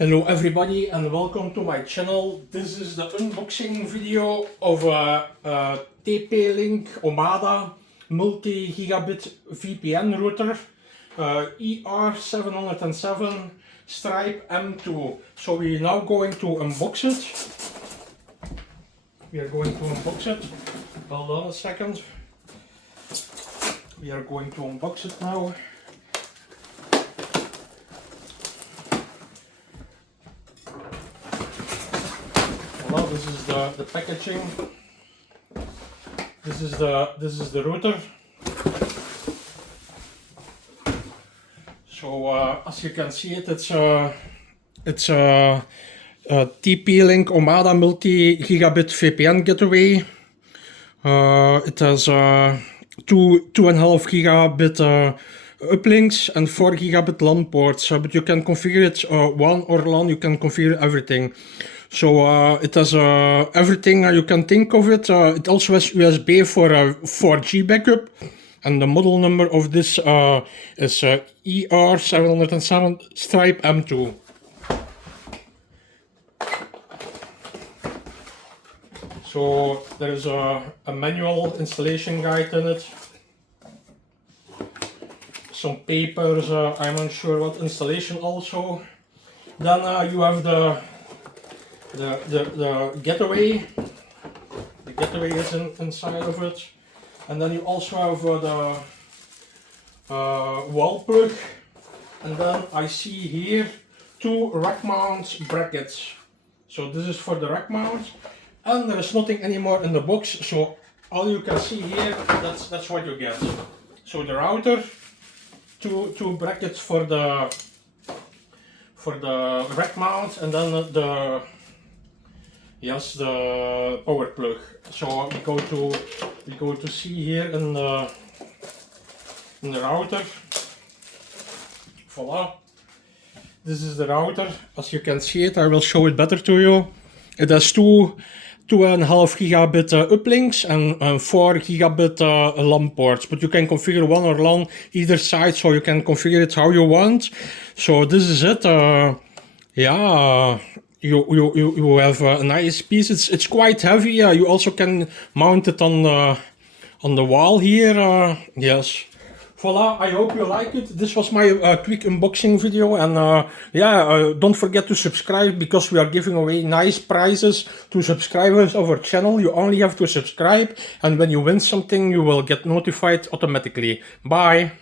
Hello everybody and welcome to my channel. This is the unboxing video of a TP-Link Omada multi-gigabit VPN router ER707-M2. So we're now going to unbox it. Hold on a second. We are going to unbox it now. Well, this is the packaging. This is the router. So as you can see it's a TP-Link Omada multi-gigabit VPN gateway. It has 2.5 gigabit uplinks and 4 gigabit LAN ports, but you can configure it WAN or LAN. You can configure everything. So it has everything you can think of it. It also has USB for 4G backup, and the model number of this is ER707-M2. So there is a manual installation guide in it. Some papers, I'm not sure what installation also. Then you have the gateway. The gateway is inside of it. And then you also have the wall plug. And then I see here 2 rack mount brackets. So this is for the rack mount. And there is nothing anymore in the box. So all you can see here, that's what you get. So the router, two brackets for the rack mount, and then the power plug. So we go to see here in the router. Voila. This is the router. As you can see it, I will show it better to you. It has 2.5 gigabit uplinks and 4 gigabit LAN ports, but you can configure WAN or LAN either side, so you can configure it how you want. So this is it. Yeah, you have a nice piece. It's quite heavy. You also can mount it on the wall here. Yes. Voila, I hope you like it. This was my quick unboxing video, and don't forget to subscribe, because we are giving away nice prizes to subscribers of our channel. You only have to subscribe, and when you win something you will get notified automatically. Bye!